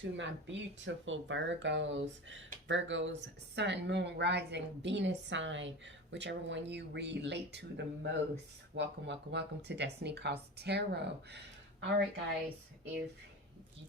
to my beautiful Virgos, sun, moon, rising, Venus sign, whichever one you relate to the most. Welcome to Destiny Calls Tarot. All right, guys, if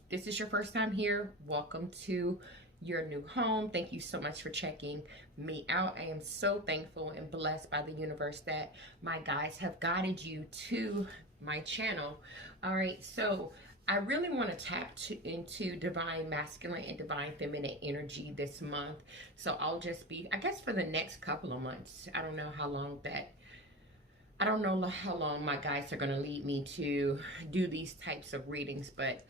this is your first time here, welcome to your new home. Thank you so much for checking me out. I am so thankful and blessed by the universe that my guides have guided you to my channel. All right, so I really want to tap into divine masculine and divine feminine energy this month. So I'll just be, I guess, for the next couple of months. I don't know how long my guides are going to lead me to do these types of readings, but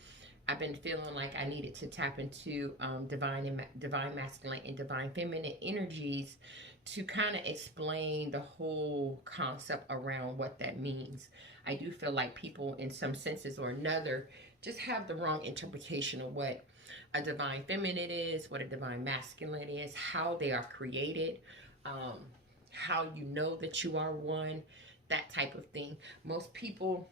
I've been feeling like I needed to tap into divine masculine and divine feminine energies to kind of explain the whole concept around what that means. I do feel like people, in some senses or another, just have the wrong interpretation of what a divine feminine is, what a divine masculine is, how they are created, how you know that you are one, that type of thing. Most people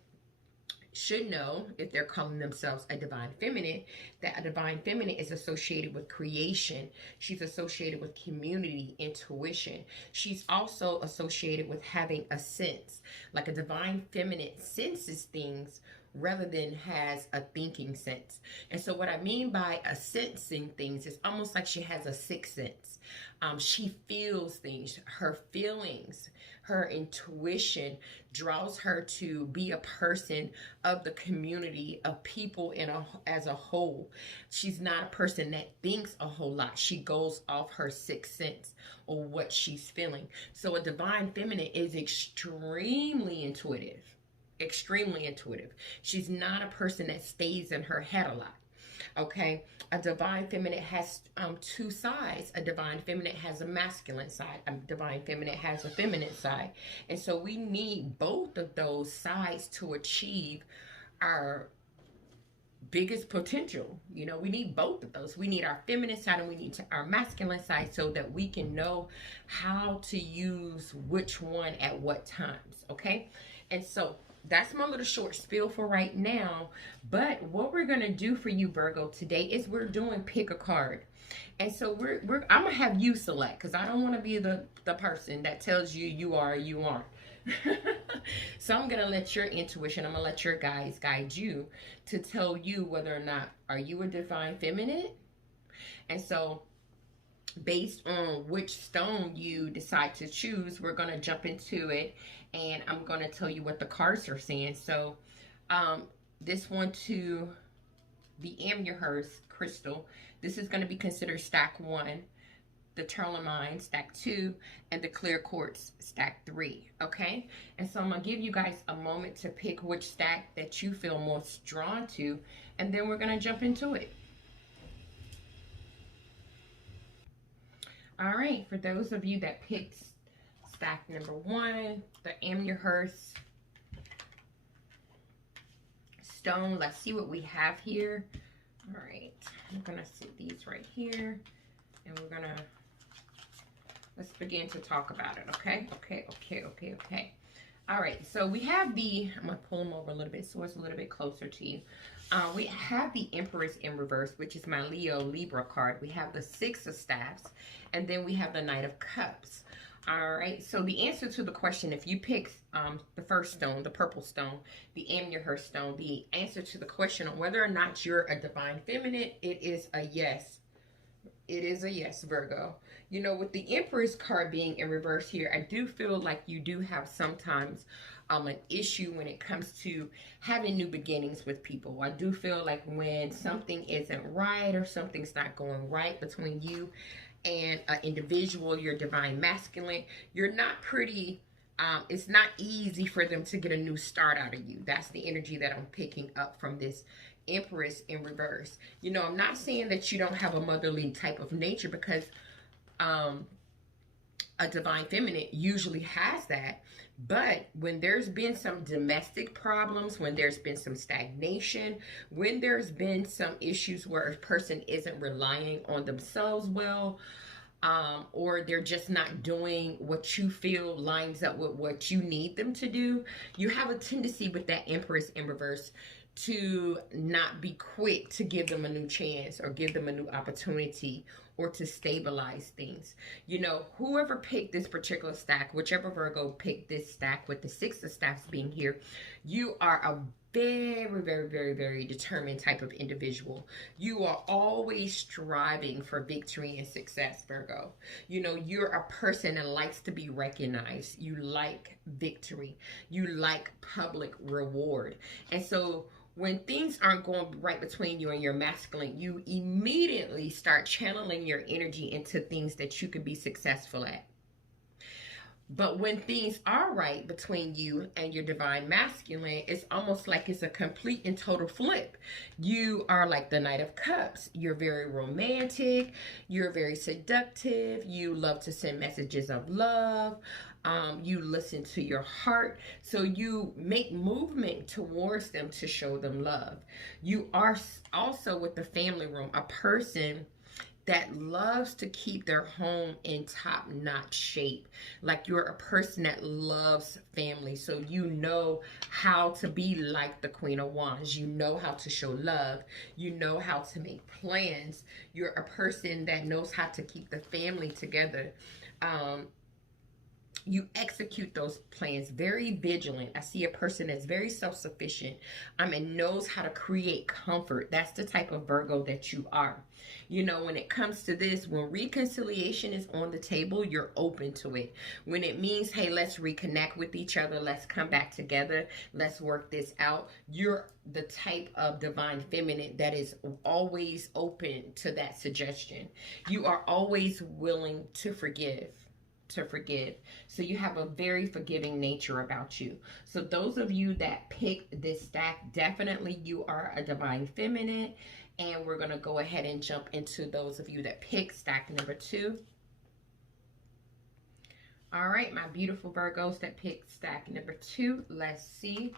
should know, if they're calling themselves a divine feminine, that a divine feminine is associated with creation. She's associated with community, intuition. She's also associated with having a sense. Like a divine feminine senses things rather than has a thinking sense. And so what I mean by a sensing things is almost like she has a sixth sense. She feels things. Her feelings, her intuition draws her to be a person of the community, of people as a whole. She's not a person that thinks a whole lot. She goes off her sixth sense or what she's feeling. So a divine feminine is extremely intuitive. She's not a person that stays in her head a lot. Okay, a divine feminine has two sides. A divine feminine has a masculine side. A divine feminine has a feminine side. And so we need both of those sides to achieve our biggest potential. You know, we need both of those. We need our feminine side and we need our masculine side so that we can know how to use which one at what times. Okay, and so that's my little short spiel for right now. But what we're going to do for you, Virgo, today is we're doing pick a card. And so I'm going to have you select, because I don't want to be the person that tells you you are or you aren't. So I'm going to let your intuition, I'm going to let your guides guide you to tell you whether or not are you a divine feminine. And so based on which stone you decide to choose, we're going to jump into it, and I'm going to tell you what the cards are saying. So this one to the Empath crystal, this is going to be considered stack 1, the tourmaline stack 2, and the clear quartz stack 3. Okay, and so I'm going to give you guys a moment to pick which stack that you feel most drawn to, and then we're going to jump into it. All right, for those of you that picked stack number 1, the Empath stone, let's see what we have here. All right, I'm gonna sit these right here, and let's begin to talk about it. Okay. All right, so we have I'm gonna pull them over a little bit so it's a little bit closer to you. We have the Empress in reverse, which is my Libra card. We have the Six of Staffs, and then we have the Knight of Cups. All right, so the answer to the question, if you pick the first stone, the purple stone, the Empath stone, the answer to the question on whether or not you're a divine feminine, it is a yes. It is a yes, Virgo. You know, with the Empress card being in reverse here, I do feel like you do have sometimes an issue when it comes to having new beginnings with people. I do feel like when something isn't right or something's not going right between you and an individual, your divine masculine, you're not pretty, it's not easy for them to get a new start out of you. That's the energy that I'm picking up from this Empress in reverse. You know, I'm not saying that you don't have a motherly type of nature, because a divine feminine usually has that. But when there's been some domestic problems, when there's been some stagnation, when there's been some issues where a person isn't relying on themselves well, or they're just not doing what you feel lines up with what you need them to do, you have a tendency with that Empress in reverse to not be quick to give them a new chance or give them a new opportunity or to stabilize things. You know, whoever picked this particular stack, whichever Virgo picked this stack with the Six of Staffs being here, you are a very, very, very, very determined type of individual. You are always striving for victory and success, Virgo. You know, you're a person that likes to be recognized. You like victory. You like public reward. And so when things aren't going right between you and your masculine, you immediately start channeling your energy into things that you can be successful at. But when things are right between you and your divine masculine, it's almost like it's a complete and total flip. You are like the Knight of Cups. You're very romantic. You're very seductive. You love to send messages of love. You listen to your heart. So you make movement towards them to show them love. You are also, with the family room, a person that loves to keep their home in top-notch shape. Like, you're a person that loves family. So you know how to be like the Queen of Wands. You know how to show love. You know how to make plans. You're a person that knows how to keep the family together. You execute those plans, very vigilant. I see a person that's very self-sufficient and knows how to create comfort. That's the type of Virgo that you are. You know, when it comes to this, when reconciliation is on the table, you're open to it. When it means, hey, let's reconnect with each other, let's come back together, let's work this out, you're the type of divine feminine that is always open to that suggestion. You are always willing to forgive. So you have a very forgiving nature about you. So those of you that pick this stack, definitely you are a divine feminine. And we're going to go ahead and jump into those of you that pick stack number 2. All right, my beautiful Virgos that pick stack number 2. Let's see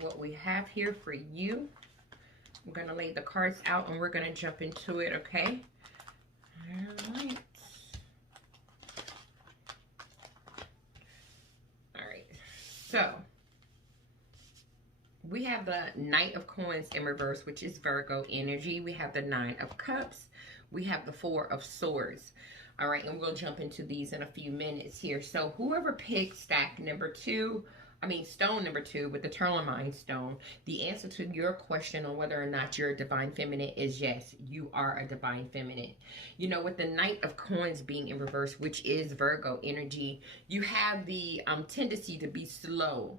what we have here for you. I'm going to lay the cards out and we're going to jump into it, okay? All right. So, we have the Knight of Coins in reverse, which is Virgo energy. We have the Nine of Cups. We have the Four of Swords. All right, and we'll jump into these in a few minutes here. So, whoever picked stack number 2, stone number 2 with the tourmaline stone, the answer to your question on whether or not you're a divine feminine is yes, you are a divine feminine. You know, with the Knight of Coins being in reverse, which is Virgo energy, you have the tendency to be slow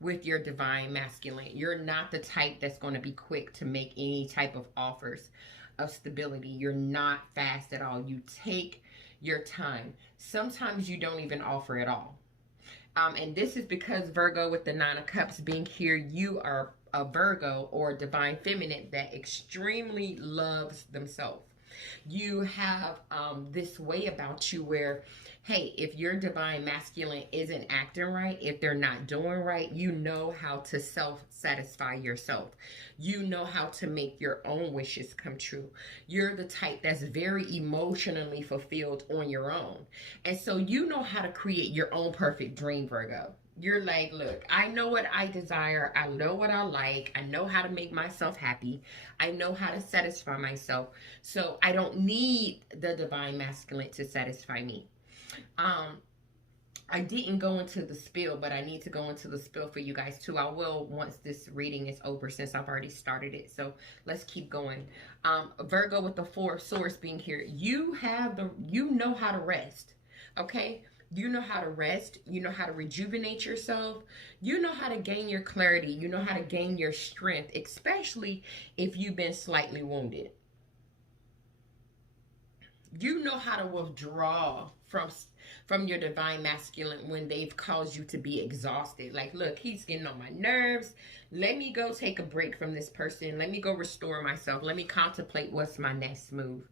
with your divine masculine. You're not the type that's going to be quick to make any type of offers of stability. You're not fast at all. You take your time. Sometimes you don't even offer at all. And this is because Virgo with the Nine of Cups being here, you are a Virgo or a divine feminine that extremely loves themselves. You have this way about you where, hey, if your divine masculine isn't acting right, if they're not doing right, you know how to self-satisfy yourself. You know how to make your own wishes come true. You're the type that's very emotionally fulfilled on your own. And so you know how to create your own perfect dream, Virgo. You're like, look, I know what I desire. I know what I like. I know how to make myself happy. I know how to satisfy myself. So I don't need the divine masculine to satisfy me. I didn't go into the spiel, but I need to go into the spiel for you guys too. I will once this reading is over, since I've already started it. So let's keep going. Virgo with the Four of Swords being here, you know how to rest. Okay? You know how to rest. You know how to rejuvenate yourself. You know how to gain your clarity. You know how to gain your strength, especially if you've been slightly wounded. You know how to withdraw from your divine masculine when they've caused you to be exhausted. Like, look, he's getting on my nerves. Let me go take a break from this person. Let me go restore myself. Let me contemplate what's my next move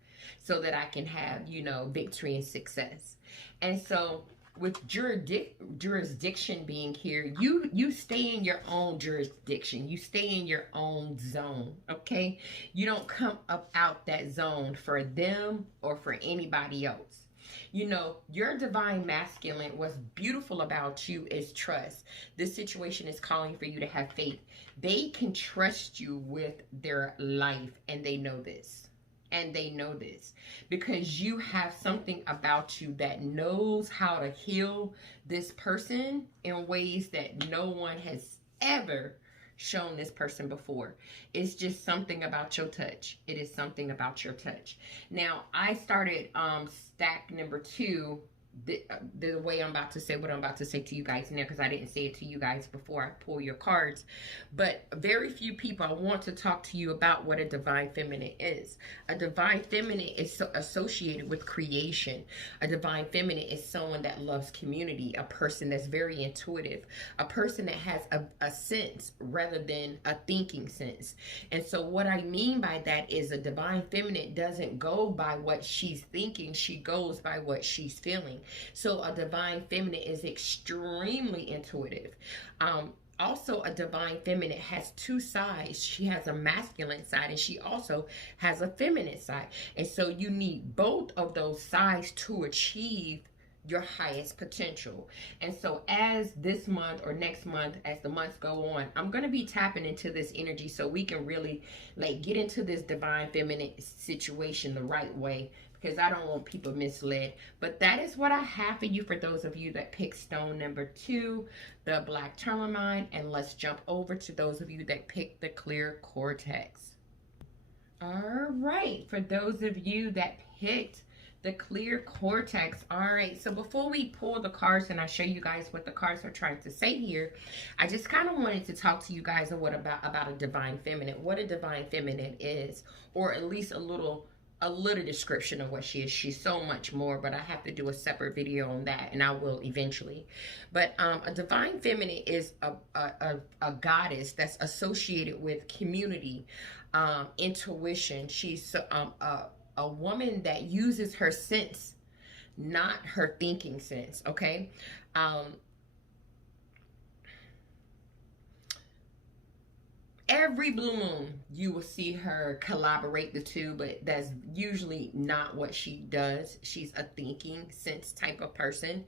so that I can have, you know, victory and success. And so with jurisdiction being here, you stay in your own jurisdiction. You stay in your own zone, okay? You don't come up out that zone for them or for anybody else. You know, your divine masculine, what's beautiful about you is trust. This situation is calling for you to have faith. They can trust you with their life, and they know this. And they know this because you have something about you that knows how to heal this person in ways that no one has ever shown this person before. It's just something about your touch. It is something about your touch. Now, I started stack number 2 the way I'm about to say what I'm about to say to you guys now, because I didn't say it to you guys before I pull your cards. But very few people, I want to talk to you about what a divine feminine is. A divine feminine is associated with creation. A divine feminine is someone that loves community, a person that's very intuitive, a person that has a sense rather than a thinking sense. And so what I mean by that is a divine feminine doesn't go by what she's thinking, she goes by what she's feeling. So a divine feminine is extremely intuitive. Also, a divine feminine has 2 sides. She has a masculine side and she also has a feminine side. And so you need both of those sides to achieve your highest potential. And so as this month or next month, as the months go on, I'm going to be tapping into this energy so we can really like get into this divine feminine situation the right way, because I don't want people misled. But that is what I have for you for those of you that pick stone number 2, the black tourmaline. And let's jump over to those of you that pick the clear cortex. All right, for those of you that picked the clear cortex. All right, so before we pull the cards and I show you guys what the cards are trying to say here, I just kind of wanted to talk to you guys about a divine feminine, what a divine feminine is, or at least a little description of what she is. She's so much more, but I have to do a separate video on that, and I will eventually. But a divine feminine is a goddess that's associated with community, intuition. She's a woman that uses her sense, not her thinking sense, okay? Every blue moon, you will see her collaborate the two, but that's usually not what she does. She's a thinking sense type of person.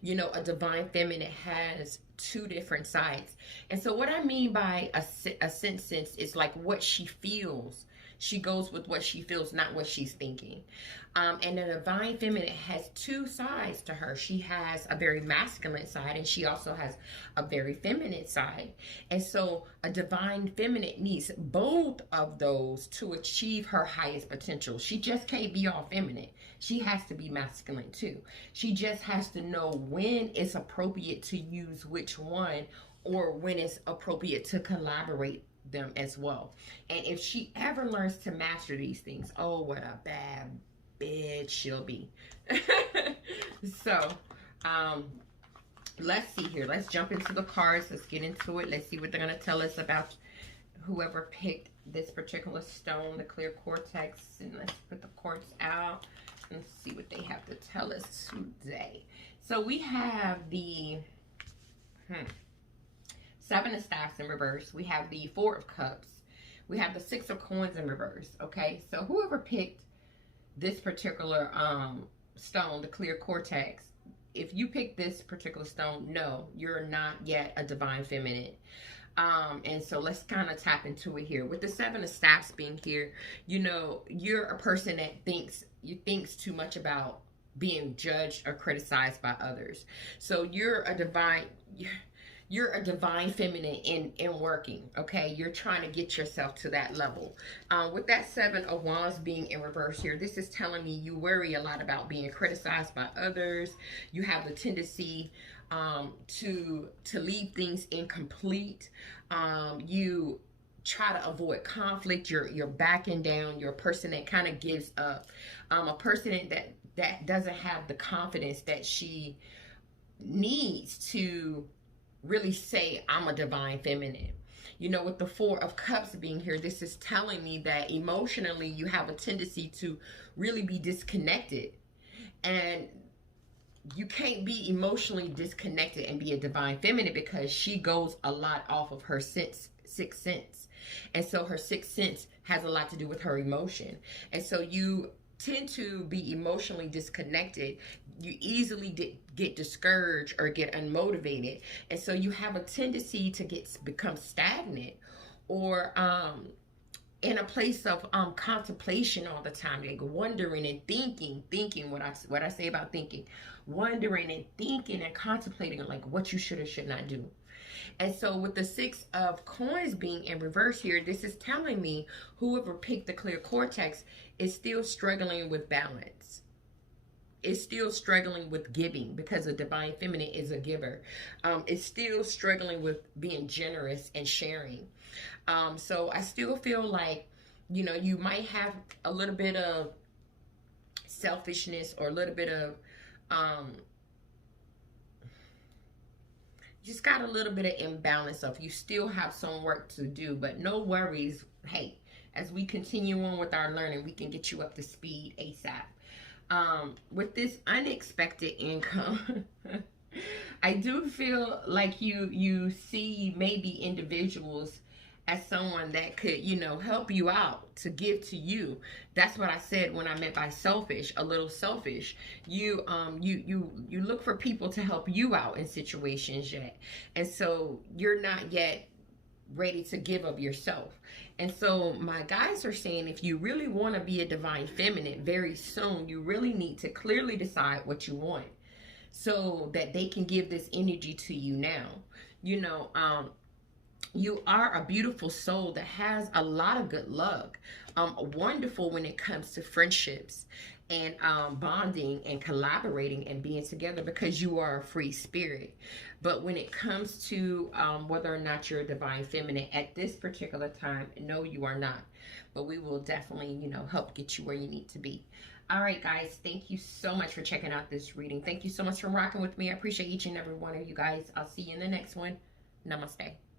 You know, a divine feminine has 2 different sides. And so what I mean by a sense is like what she feels. She goes with what she feels, not what she's thinking. And the divine feminine has 2 sides to her. She has a very masculine side, and she also has a very feminine side. And so a divine feminine needs both of those to achieve her highest potential. She just can't be all feminine. She has to be masculine too. She just has to know when it's appropriate to use which one, or when it's appropriate to collaborate them as well. And if she ever learns to master these things, oh, what a bad bitch she'll be. So let's see here. Let's jump into the cards. Let's get into it. Let's see what they're going to tell us about whoever picked this particular stone, the clear cortex. And let's put the cards out and see what they have to tell us today. So we have the 7 of Staffs in reverse. We have the 4 of Cups. We have the 6 of Coins in reverse. Okay, so whoever picked this particular stone, the clear cortex, if you pick this particular stone, no, you're not yet a divine feminine. And so let's kind of tap into it here. With the 7 of Staffs being here, you know, you're a person that thinks too much about being judged or criticized by others. So you're a divine feminine in working, okay? You're trying to get yourself to that level. With that 7 of Wands being in reverse here, this is telling me you worry a lot about being criticized by others. You have the tendency to leave things incomplete. You try to avoid conflict. You're backing down. You're a person that kind of gives up. A person that doesn't have the confidence that she needs to really say, I'm a divine feminine. You know, with the 4 of Cups being here, this is telling me that emotionally you have a tendency to really be disconnected. And you can't be emotionally disconnected and be a divine feminine, because she goes a lot off of her sixth sense. And so her sixth sense has a lot to do with her emotion. And so you tend to be emotionally disconnected. You easily get discouraged or get unmotivated, and so you have a tendency to become stagnant, or in a place of contemplation all the time, like wondering and thinking what I say about thinking, wondering and thinking and contemplating like what you should or should not do. And so with the Six of Coins being in reverse here, this is telling me whoever picked the clear cortex is still struggling with balance. Is still struggling with giving, because the divine feminine is a giver. Is still struggling with being generous and sharing. So I still feel like, you know, you might have a little bit of selfishness, or a little bit of just got a little bit of imbalance of, you still have some work to do, but no worries. Hey, as we continue on with our learning, we can get you up to speed ASAP. With this unexpected income, I do feel like you see maybe individuals as someone that could, you know, help you out, to give to you. That's what I said when I meant by selfish, a little selfish. You look for people to help you out in situations yet. And so you're not yet ready to give of yourself. And so my guys are saying, if you really want to be a divine feminine very soon, you really need to clearly decide what you want, so that they can give this energy to you now. You know, you are a beautiful soul that has a lot of good luck. Wonderful when it comes to friendships and bonding and collaborating and being together, because you are a free spirit. But when it comes to whether or not you're a divine feminine at this particular time, no, you are not. But we will definitely, you know, help get you where you need to be. All right, guys, thank you so much for checking out this reading. Thank you so much for rocking with me. I appreciate each and every one of you guys. I'll see you in the next one. Namaste.